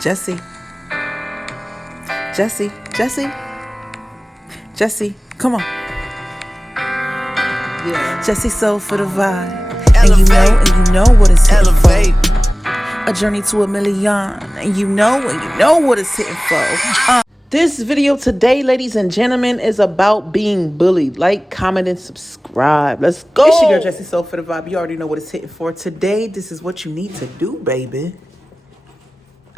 Jesse, Jesse, Jesse, Jesse, come on. Yeah. Jesse Soul for the vibe. Elevate. And you know what it's hitting Elevate. for. A journey to a million. And you know what it's hitting for. This video today, ladies and gentlemen, is about being bullied. Like, comment, and subscribe. Let's go. It's your girl, Jesse Soul for the vibe. You already know what it's hitting for. Today, this is what you need to do, baby.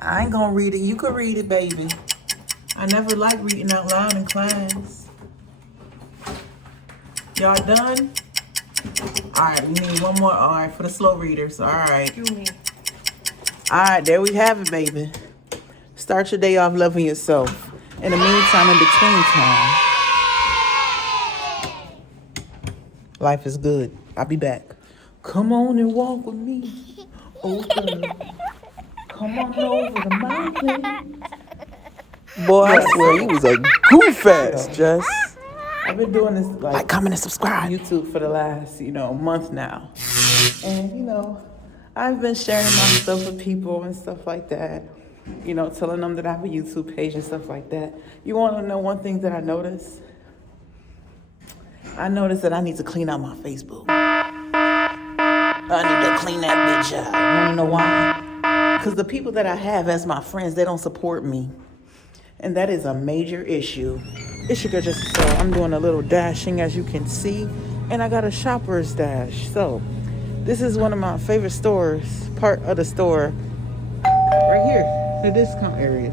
I ain't gonna read it. You can read it, baby. I never liked reading out loud in class. Y'all done? Alright, we need one more. Alright, for the slow readers. Alright. Alright, there we have it, baby. Start your day off loving yourself. In the meantime, in between time, life is good. I'll be back. Come on and walk with me. Oh, girl. Come on over the mountain. Boy, I swear you was a goof ass, Jess. I've been doing this like comment and subscribe on YouTube for the last, month now. And I've been sharing my stuff with people and stuff like that. Telling them that I have a YouTube page and stuff like that. You want to know one thing that I noticed? I noticed that I need to clean out my Facebook. I need to clean that bitch out. You want to know why? Because the people that I have as my friends, they don't support me. And that is a major issue. It's your girl, Jesse Soul. I'm doing a little dashing, as you can see. And I got a shopper's dash. So, this is one of my favorite stores, part of the store. Right here, the discount area.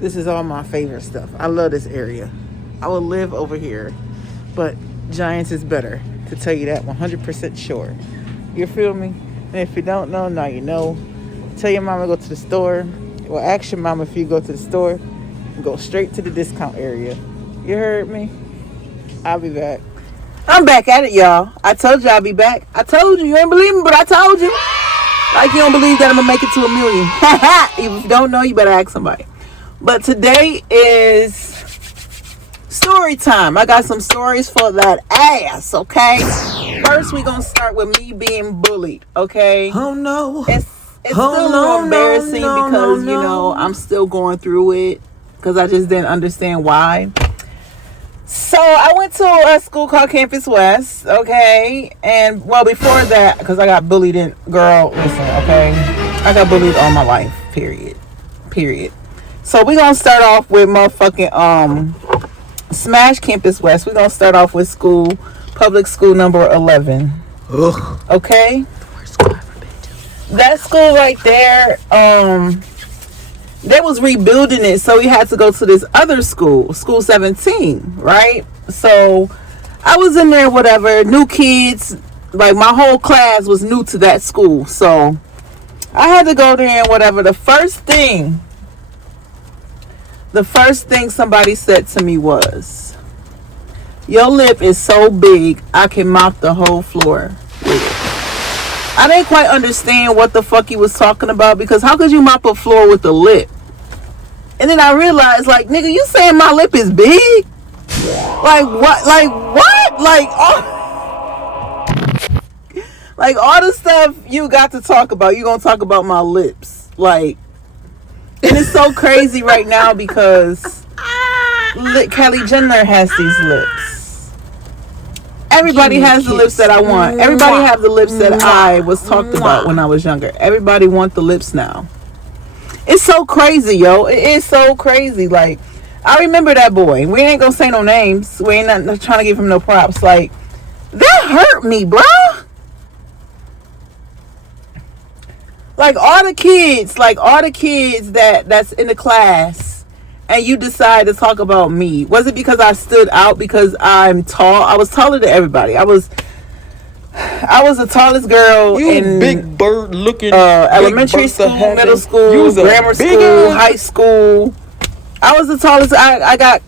This is all my favorite stuff. I love this area. I will live over here, but Giants is better, to tell you that 100% sure. You feel me? And if you don't know, now you know. Tell your mama to go to the store. Well, ask your mama if you go to the store and go straight to the discount area. You heard me? I'll be back. I'm back at it, y'all. I told you I'll be back. I told you. You ain't believe me, but I told you. Like you don't believe that I'm going to make it to 1 million. If you don't know, you better ask somebody. But today is story time. I got some stories for that ass, okay? First, we're going to start with me being bullied, okay? Oh, no. It's still a little embarrassing because, I'm still going through it because I just didn't understand why. So, I went to a school called Campus West, okay? And, well, before that, because I got bullied girl, listen, okay? I got bullied all my life, period. So, we're going to start off with motherfucking, Smash Campus West. We're going to start off with public school number 11. Ugh. Okay? The worst school I've ever been to. That school right there, they was rebuilding it, so we had to go to this other school 17, right? So I was in there, whatever, new kids, like my whole class was new to that school, so I had to go there and whatever. The first thing somebody said to me was, your lip is so big I can mop the whole floor with it. I didn't quite understand what the fuck he was talking about, because how could you mop a floor with a lip? And then I realized, like, nigga, you saying my lip is big? Like what? Like all the stuff you got to talk about, you gonna talk about my lips. Like, and it's so crazy right now because Kelly Jenner has these lips. Everybody has the lips that I want. Everybody have the lips that I was talked about when I was younger. Everybody want the lips now. It's so crazy, yo. It is so crazy. Like, I remember that boy. We ain't gonna say no names. We ain't not trying to give him no props. Like, that hurt me, bro. Like all the kids that's in the class, and you decide to talk about me. Was it because I stood out because I'm tall? I was taller than everybody. I was the tallest girl in big bird looking elementary school, middle school, grammar school, high school. I was the tallest. I got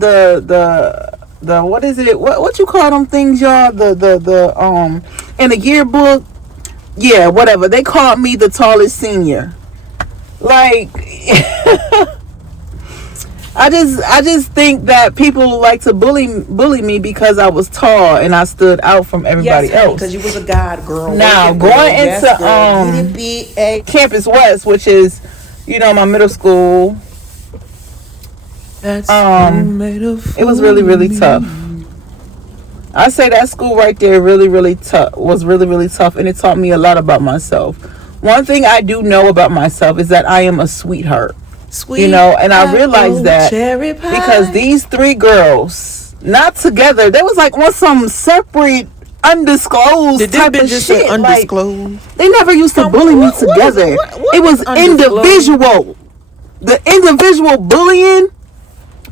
the what is it? What you call them things, y'all? The in the yearbook. Yeah, whatever. They called me the tallest senior. Like I just think that people like to bully me because I was tall and I stood out from everybody else. Because you was a god girl. Now going into Campus West, which is, my middle school. It was really, really tough. I say that school right there was really, really tough, and it taught me a lot about myself. One thing I do know about myself is that I am a sweetheart. And I realized that because these three girls, not together, they was like on some separate, undisclosed type of shit. Undisclosed? Like, they never used to bully me together. It was individual. The individual bullying,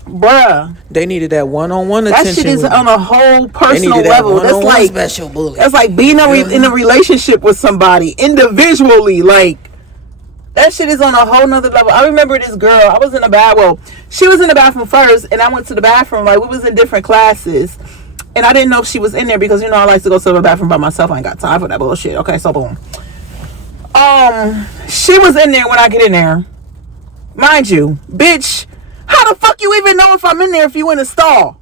bruh. They needed that one-on-one attention. That shit is on a whole personal level. That's like special bully. That's like being in a relationship with somebody individually. Like, that shit is on a whole nother level. I remember this girl. I was in the bathroom. She was in the bathroom first, and I went to the bathroom. Like, we was in different classes, and I didn't know she was in there because I like to go to the bathroom by myself. I ain't got time for that bullshit. Okay, so boom. She was in there when I get in there. Mind you, bitch, how the fuck you even know if I'm in there if you in a stall?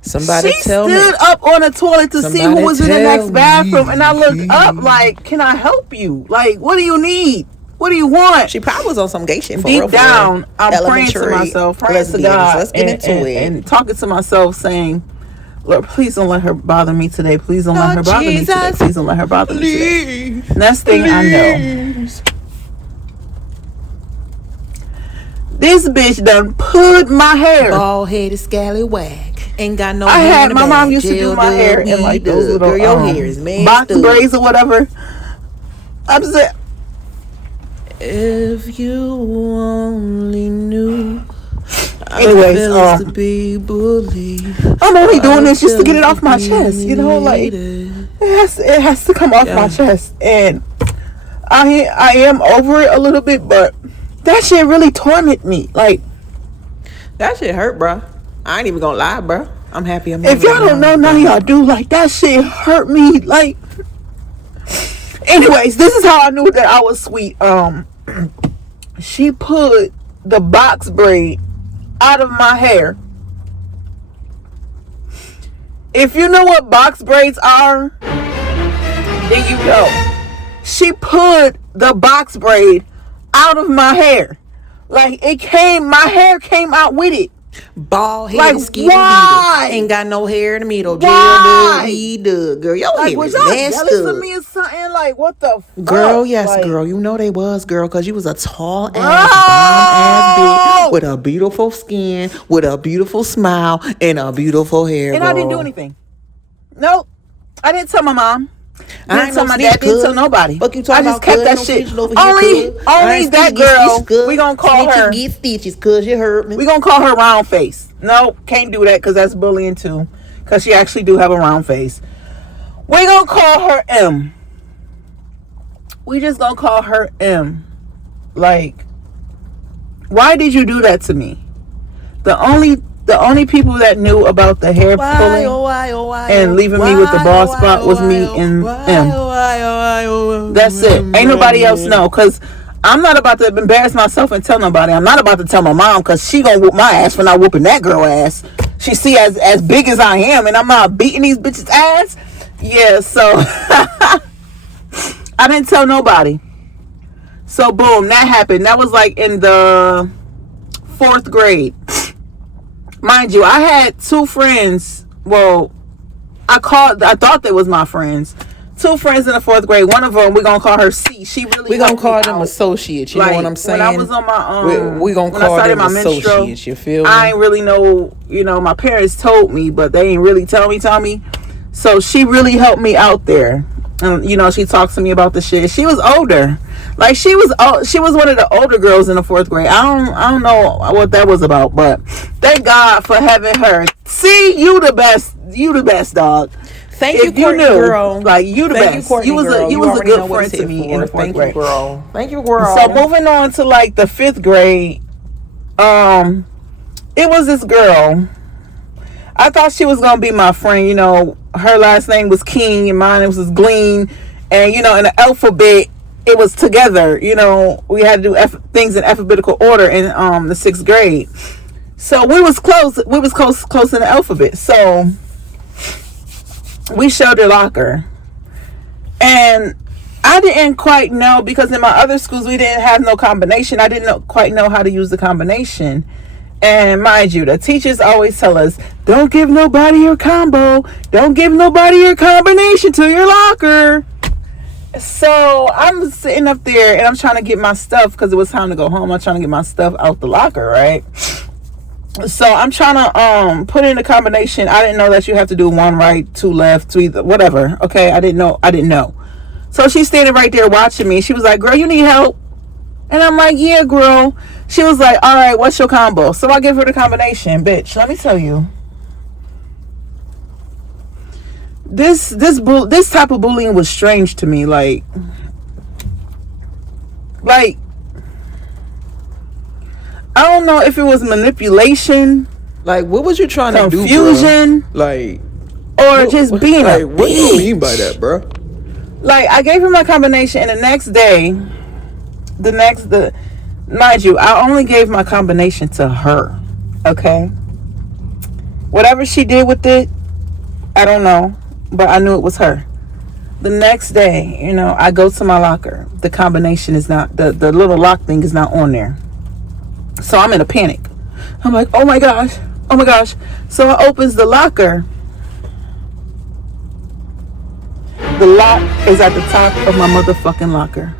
Somebody she stood up on the toilet to see who was in the next bathroom, and I looked up like, can I help you? Like, what do you need? What do you want? She probably was on some gay shit for deep real, down. I'm praying to myself, praying to God, let's get into it, and talking to myself, saying, Lord, please don't let her bother me today. Please don't let her bother me today. Please don't let her bother me today. Next thing I know, this bitch done pulled my hair. Bald-headed scallywag. Ain't got no I hair. had my mom used to do my hair in like those little your hair is box braids or whatever. I'm saying, if you only knew. Anyways, to be bullied. I'm only doing this just to get it off my chest. Like, it has to come off my chest, and I am over it a little bit, but that shit really torment me. Like, that shit hurt, bro. I ain't even gonna lie, bro. I'm happy. If y'all don't know, now y'all do. Like, that shit hurt me. Like, anyways, this is how I knew that I was sweet. She put the box braid out of my hair. If you know what box braids are, then you know. She put the box braid out of my hair. Like, my hair came out with it. Bald head, like, skinny why? Ain't got no hair in the middle. Why? Girl, your like, hair was is y'all messed jealous up. of me or something? Like, what the fuck? Girl, yes, like, girl. You know they was, girl, because you was a tall ass, bomb ass bitch with a beautiful skin, with a beautiful smile, and a beautiful hair. And girl. I didn't do anything. Nope. I didn't tell my mom. I didn't tell my dad. Didn't tell nobody. Fuck you I just kept that shit. Only that girl. We gonna call her. Get stitches, cause you hurt me. We gonna call her round face. No, can't do that because that's bullying too. Because she actually do have a round face. We gonna call her M. We just gonna call her M. Like, why did you do that to me? The only people that knew about the hair pulling and leaving me with the bald spot was me and M. That's it. Ain't nobody else know. Because I'm not about to embarrass myself and tell nobody. I'm not about to tell my mom because she gonna whoop my ass for not whooping that girl ass. She see as big as I am and I'm not beating these bitches ass. Yeah, so I didn't tell nobody. So boom, that happened. That was like in the 4th grade. Mind you, I had 2 friends. Well, I thought they was my friends. 2 friends in the 4th grade. One of them, we're gonna call her C. She really. We're gonna call them associates. You know what I'm saying? When I was on my we're gonna call them associates. You feel me? I ain't really know. My parents told me, but they ain't really tell me. So she really helped me out there. And she talked to me about the shit. She was older. Like, she was one of the older girls in the 4th grade. I don't know what that was about, but thank God for having her. See, you the best, dog. Thank you, Courtney, girl. Like, you the best. You was a good friend to me in the 4th grade. Thank you, girl. So moving on to like the 5th grade, it was this girl. I thought she was gonna be my friend. Her last name was King and mine was Glean, and in the alphabet it was together. You know, we had to do things in alphabetical order in the 6th grade. So we was close. We was close in the alphabet. So we showed her locker, and I didn't quite know, because in my other schools we didn't have no combination. I didn't quite know how to use the combination. And mind you, the teachers always tell us, don't give nobody your combo. Don't give nobody your combination to your locker. So I'm sitting up there and I'm trying to get my stuff, because it was time to go home. I'm trying to get my stuff out the locker, right? So I'm trying to put in the combination. I didn't know that you have to do 1 right, 2 left, 2 either, whatever. Okay, I didn't know. So she's standing right there watching me. She was like, girl, you need help? And I'm like, yeah, girl. She was like, all right, what's your combo? So I give her the combination. Bitch, let me tell you. This type of bullying was strange to me. Like, I don't know if it was manipulation. Like, what was you trying to do, confusion. Like, or just being like, what do you mean by that, bro? Like, I gave her my combination, and the next day, mind you, I only gave my combination to her. Okay? Whatever she did with it, I don't know, but I knew it was her. The next day, you know, I go to my locker. The combination is not, the little lock thing is not on there. So I'm in a panic. I'm like, oh my gosh. So I opens the locker. The lock is at the top of my motherfucking locker.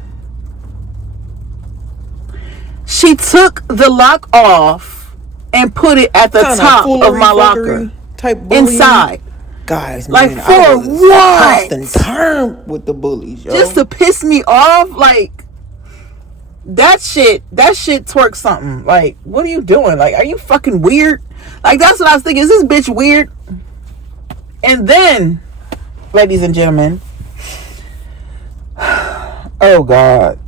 She took the lock off and put it at the top of my locker. Type inside. Guys, like, man, for what? Constant term with the bullies, yo. Just to piss me off. Like, that shit twerks something. Like, what are you doing? Like, are you fucking weird? Like, that's what I was thinking. Is this bitch weird? And then, ladies and gentlemen, oh God,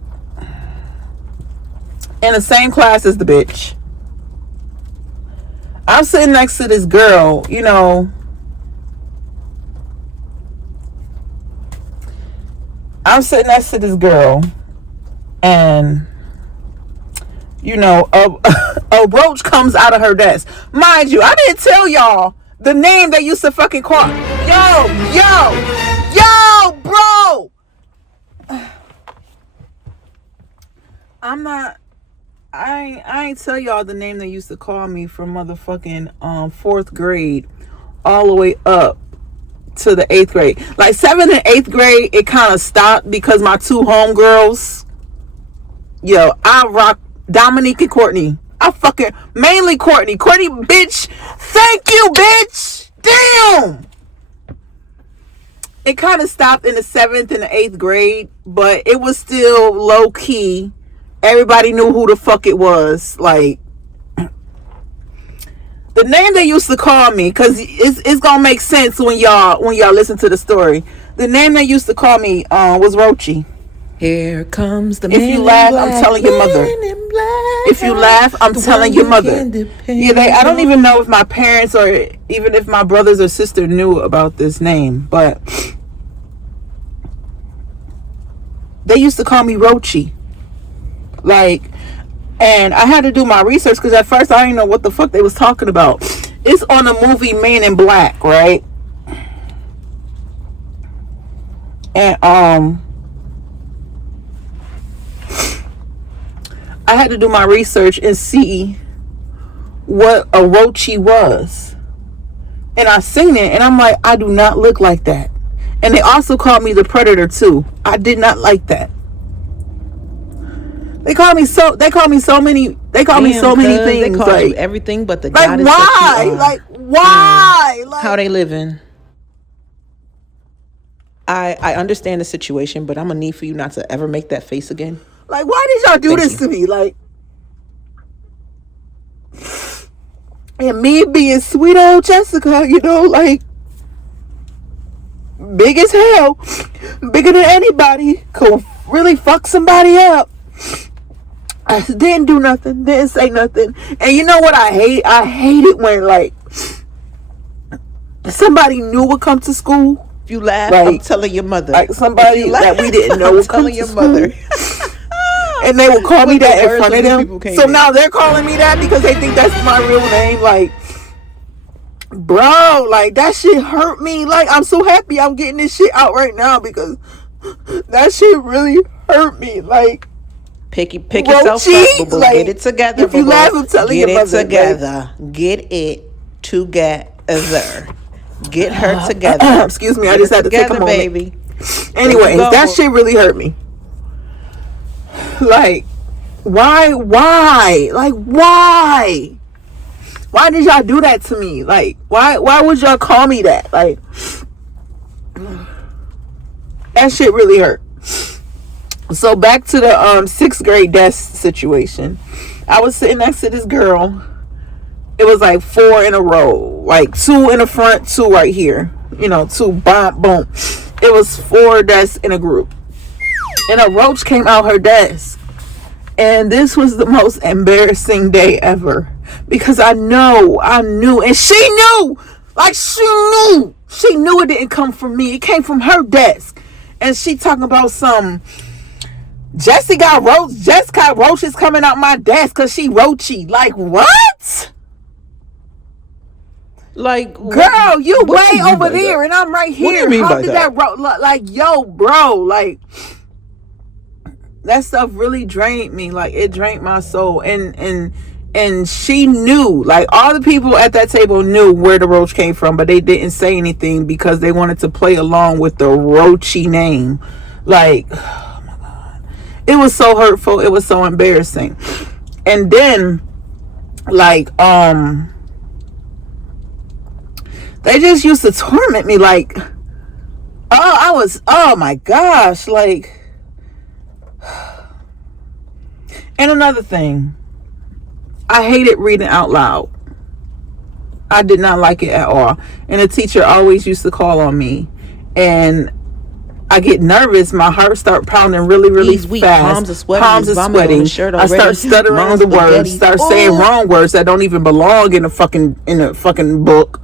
in the same class as the bitch, I'm sitting next to this girl, you know. I'm sitting next to this girl, and you know, a roach comes out of her desk. Mind you, I didn't tell y'all the name they used to fucking call. Yo, bro. I ain't tell y'all the name they used to call me from motherfucking 4th grade all the way up to the 8th grade. Like 7th and 8th grade, it kind of stopped because my 2 homegirls, yo, I rock Dominique and Courtney. I fucking, mainly Courtney, bitch. Thank you, bitch. Damn. It kind of stopped in the 7th and the 8th grade, but it was still low key. Everybody knew who the fuck it was. Like, the name they used to call me, because it's gonna make sense when y'all listen to the story. The name they used to call me was Roachy. Here comes the If you laugh, I'm telling your mother. If you laugh, I'm telling your mother. Yeah, I don't even know if my parents or even if my brothers or sister knew about this name, but they used to call me Roachy. Like, and I had to do my research because at first I didn't know what the fuck they was talking about. It's on the movie Man in Black, right? And I had to do my research and see what a roachy was. And I seen it and I'm like, I do not look like that. And they also called me the Predator too. I did not like that. They call me so many things. They call like, you everything but the like, goddess why? that you are. Like, why? Like, how they living? I understand the situation, but I'm gonna need for you not to ever make that face again. Like, why did y'all do this to me? Like, and me being sweet old Jessica, you know, like, big as hell, bigger than anybody, could really fuck somebody up. I didn't do nothing, didn't say nothing. And you know what I hate? I hate it when, like, somebody new would come to school If you laugh, I'm Like, telling your mother. like somebody that we didn't know I'm would come telling to your school, mother. and they would call me What the that in words front when of these them. people came So in? now they're calling me that because they think that's my real name. Like, bro, like that shit hurt me. Like, I'm so happy I'm getting this shit out right now because that shit really hurt me. Like, Pick yourself up, boo boo. like, Get it together, if you boo laugh, boo. I'm telling Get your it mother. together. Get it together. Get her together. Excuse me, I Get just her had to take a together, moment. baby. Anyways, go, that boo. shit really hurt me. Like, why? Like, why? Why did y'all do that to me? Like, why would y'all call me that? Like, that shit really hurt. So back to the sixth grade desk situation. I was sitting next to this girl. It was like 4 in a row, like 2 in the front, 2 right here. You know, 2 boom, boom. It was 4 desks in a group, and a roach came out her desk. And this was the most embarrassing day ever because I knew, and she knew, like she knew it didn't come from me. It came from her desk. And she talking about some Jessica roaches coming out my desk because she roachy. Like, what? Like, girl, you what do way you mean over by there that? and I'm right here. What do you mean How by did that? like, yo, bro, like, that stuff really drained me. Like, it drained my soul. And she knew, like, all the people at that table knew where the roach came from, but they didn't say anything because they wanted to play along with the roachy name. Like, oh my God, it was so hurtful. It was so embarrassing. And then, like, they just used to torment me. Like, oh my gosh, like. And another thing, I hated reading out loud. I did not like it at all. And the teacher always used to call on me. And I get nervous. My heart start pounding really, really fast. Palms are sweating. Palms are sweating. I start stuttering the words. Start saying wrong words that don't even belong in the fucking book.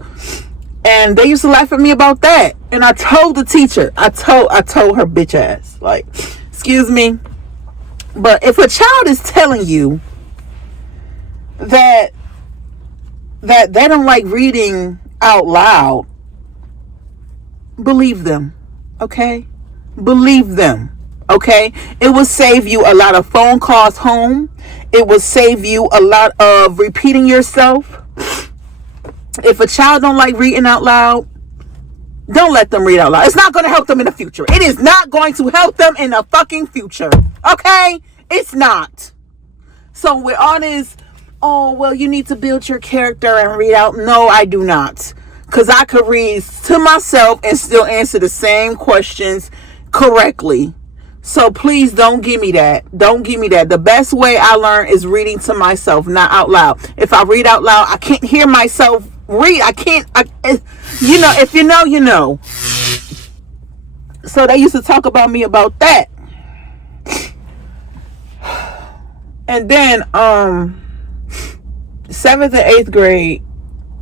And they used to laugh at me about that. And I told the teacher. I told her bitch ass. Like, excuse me. But if a child is telling you that they don't like reading out loud, believe them, okay? Believe them, okay? It will save you a lot of phone calls home. It will save you a lot of repeating yourself. If a child don't like reading out loud, don't let them read out loud. It's not going to help them in the future. It is not going to help them in the fucking future. Okay? It's not. So with all this, oh, well, you need to build your character and read out. No, I do not. Because I could read to myself and still answer the same questions correctly. So please don't give me that. Don't give me that. The best way I learn is reading to myself, not out loud. If I read out loud, I can't hear myself read. You know, if you know, you know. So they used to talk about me about that. And then 7th and 8th grade,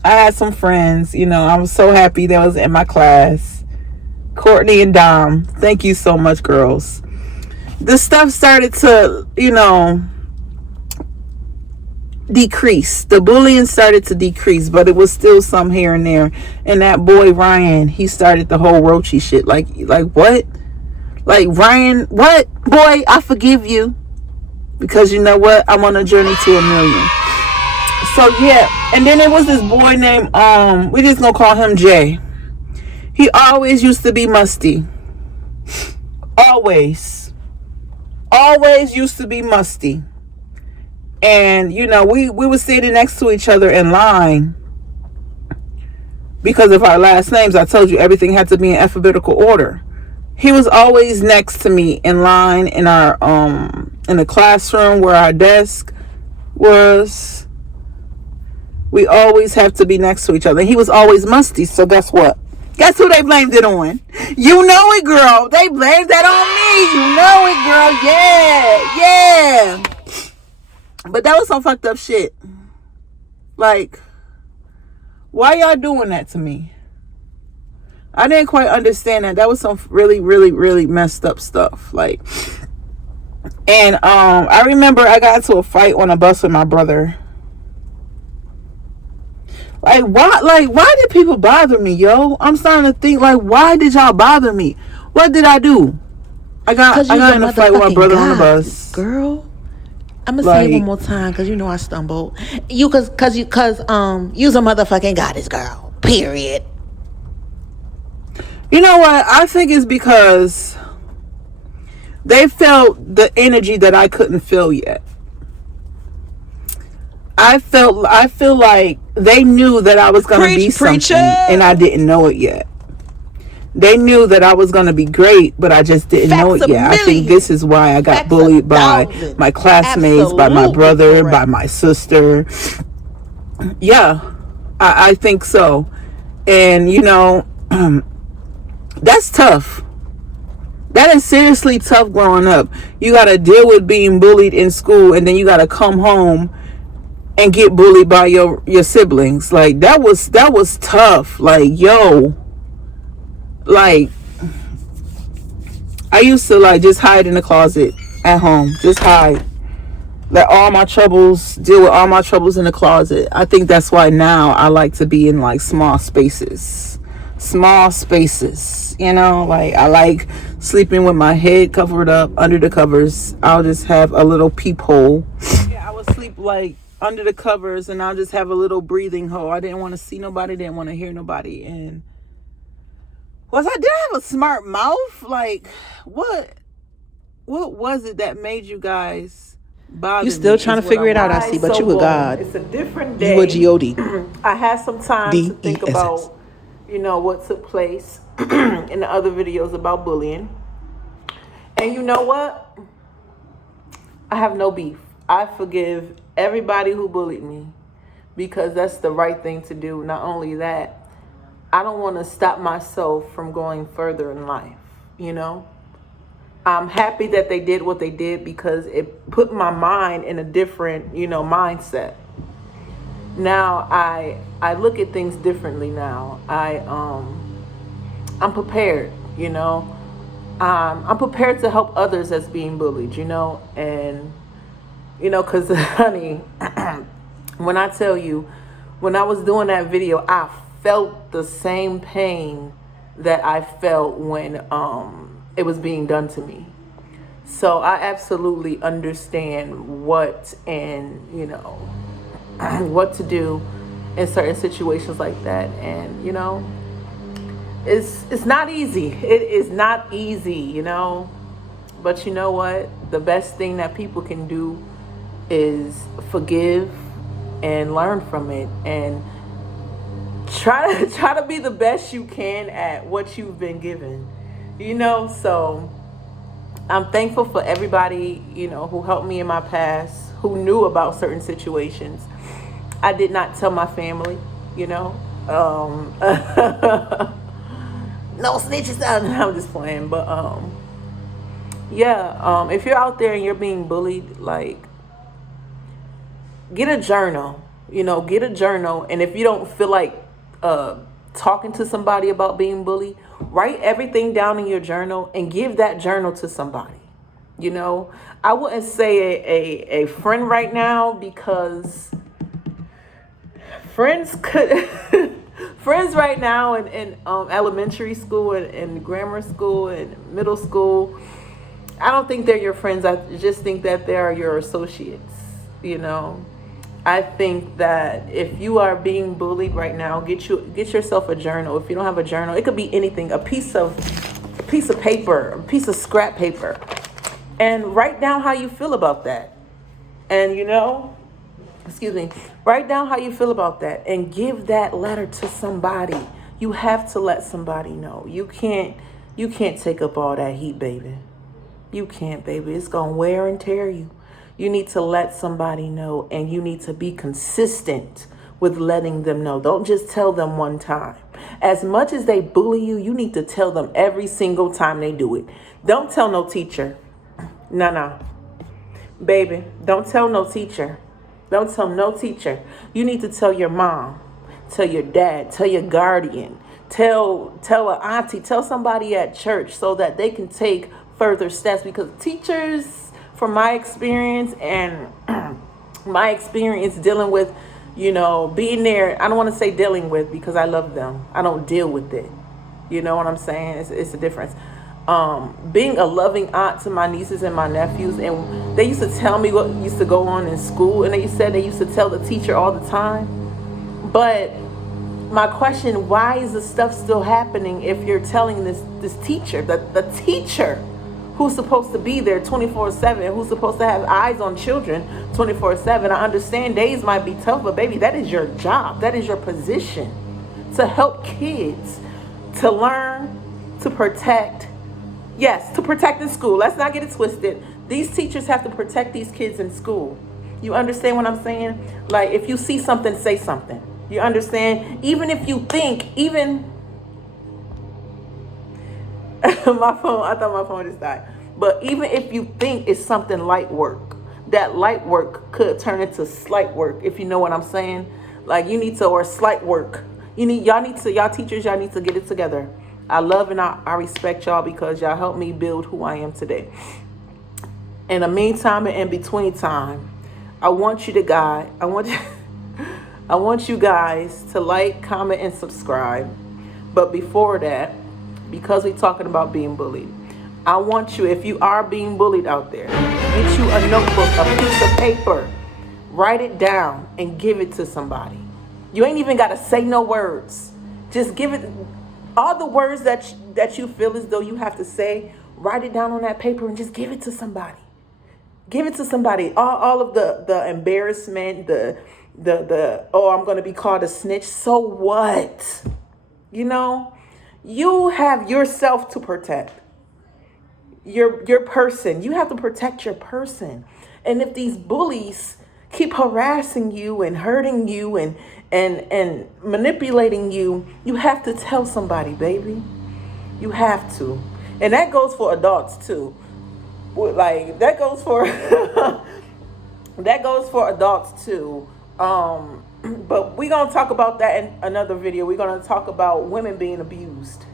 I had some friends. You know, I was so happy that was in my class. Courtney and Dom, thank you so much, girls. The stuff started to, you know, decrease. The bullying started to decrease, but it was still some here and there. And that boy Ryan, he started the whole roachy shit. Like what? Like, Ryan, what? Boy, I forgive you. Because you know what? I'm on a journey to 1 million. So yeah. And then there was this boy named, we just gonna call him Jay. He always used to be musty. Always used to be musty. And you know, we were sitting next to each other in line because of our last names. I told you everything had to be in alphabetical order. He was always next to me in line in our in the classroom where our desk was. We always have to be next to each other. He was always musty. So guess what? Guess who they blamed it on? You know it, girl. They blamed that on me. You know it, girl. Yeah. But that was some fucked up shit. Like, why y'all doing that to me? I didn't quite understand that. That was some really, really, really messed up stuff. Like, and I remember I got into a fight on a bus with my brother. Like, why? Like, why did people bother me, yo? I'm starting to think, like, why did y'all bother me? What did I do? I got in a fight with my brother on the bus, girl. I'm gonna say it one more time because you know I stumbled. You you's a motherfucking goddess, girl. Period. You know what? I think it's because they felt the energy that I couldn't feel yet. I feel like they knew that I was gonna be something, and I didn't know it yet. They knew that I was going to be great, but I just didn't know it yet. I think this is why I got bullied by my classmates, by my brother, by my sister. Yeah, I think so. And, you know, that's tough. That is seriously tough growing up. You got to deal with being bullied in school, and then you got to come home and get bullied by your siblings. Like, that was tough. Like, yo. Like, I used to like just hide in the closet at home. Just hide. Let all my troubles, deal with all my troubles in the closet. I think that's why now I like to be in like small spaces. Small spaces. You know, like I like sleeping with my head covered up under the covers. I'll just have a little peephole. Yeah, I would sleep like under the covers and I'll just have a little breathing hole. I didn't want to see nobody, didn't want to hear nobody. And did I have a smart mouth? Like, what was it that made you guys bother me? You still trying to figure it out, I see, but you a god. It's a different day. You a G-O-D. I had some time to think about, you know, what took place in the other videos about bullying. And you know what? I have no beef. I forgive everybody who bullied me because that's the right thing to do. Not only that, I don't want to stop myself from going further in life, you know? I'm happy that they did what they did because it put my mind in a different, you know, mindset. Now I look at things differently now. I'm prepared, you know? I'm prepared to help others that's being bullied, you know? And, you know, because, honey, when I tell you, when I was doing that video, I felt the same pain that I felt when it was being done to me. So I absolutely understand what and, you know, what to do in certain situations like that. And, you know, it's not easy. It is not easy, you know. But you know what? The best thing that people can do is forgive and learn from it and try to be the best you can at what you've been given, you know. So I'm thankful for everybody, you know, who helped me in my past, who knew about certain situations. I did not tell my family, you know. No snitches out. I'm just playing, but yeah. If you're out there and you're being bullied, like, get a journal. You know, get a journal, and if you don't feel like talking to somebody about being bullied, write everything down in your journal and give that journal to somebody. You know, I wouldn't say a friend right now because friends could friends right now in elementary school and grammar school and middle school, I don't think they're your friends. I just think that they are your associates, you know. I think that if you are being bullied right now, get yourself a journal. If you don't have a journal, it could be anything, a piece of paper, a piece of scrap paper, and write down how you feel about that. And you know, write down how you feel about that and give that letter to somebody. You have to let somebody know. You can't take up all that heat, baby. You can't, baby. It's gonna wear and tear you. You need to let somebody know, and you need to be consistent with letting them know. Don't just tell them one time. As much as they bully you, you need to tell them every single time they do it. Don't tell no teacher. No. Baby, don't tell no teacher. Don't tell no teacher. You need to tell your mom, tell your dad, tell your guardian, tell an auntie, tell somebody at church so that they can take further steps. Because teachers, from my experience and my experience dealing with, being there, I don't want to say dealing with because I love them. I don't deal with it. You know what I'm saying? It's a difference. Being a loving aunt to my nieces and my nephews, and they used to tell me what used to go on in school, and they used to tell the teacher all the time. But my question, why is this stuff still happening if you're telling this teacher, the teacher who's supposed to be there 24/7, who's supposed to have eyes on children 24/7? I understand days might be tough, but baby, that is your job. That is your position, to help kids, to learn, to protect. Yes, to protect in school. Let's not get it twisted. These teachers have to protect these kids in school. You understand what I'm saying? Like, if you see something, say something. You understand? Even if you think, my phone, I thought my phone just died. But even if you think it's something light work, that light work could turn into slight work, if you know what I'm saying. Like, you need to, or slight work. Y'all teachers, y'all need to get it together. I love and I respect y'all because y'all helped me build who I am today. In the meantime and in between time, I want you guys to like, comment, and subscribe. But before that, because we're talking about being bullied, I want you, if you are being bullied out there, get you a notebook, a piece of paper, write it down and give it to somebody. You ain't even got to say no words. Just give it, all the words that you feel as though you have to say, write it down on that paper and just give it to somebody. Give it to somebody. All of the embarrassment, the I'm going to be called a snitch. So what? You have yourself to protect. Your person. You have to protect your person. And if these bullies keep harassing you and hurting you and manipulating you, you have to tell somebody, baby. You have to. And that goes for adults too. Like, that goes for adults too. But we're gonna talk about that in another video. We're gonna talk about women being abused,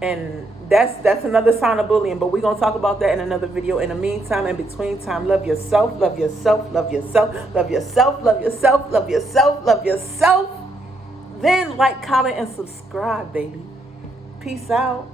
and that's another sign of bullying. But we're gonna talk about that in another video. In the meantime, in between time, love yourself, love yourself, love yourself, love yourself, love yourself, love yourself, love yourself. Then like, comment, and subscribe, baby. Peace out.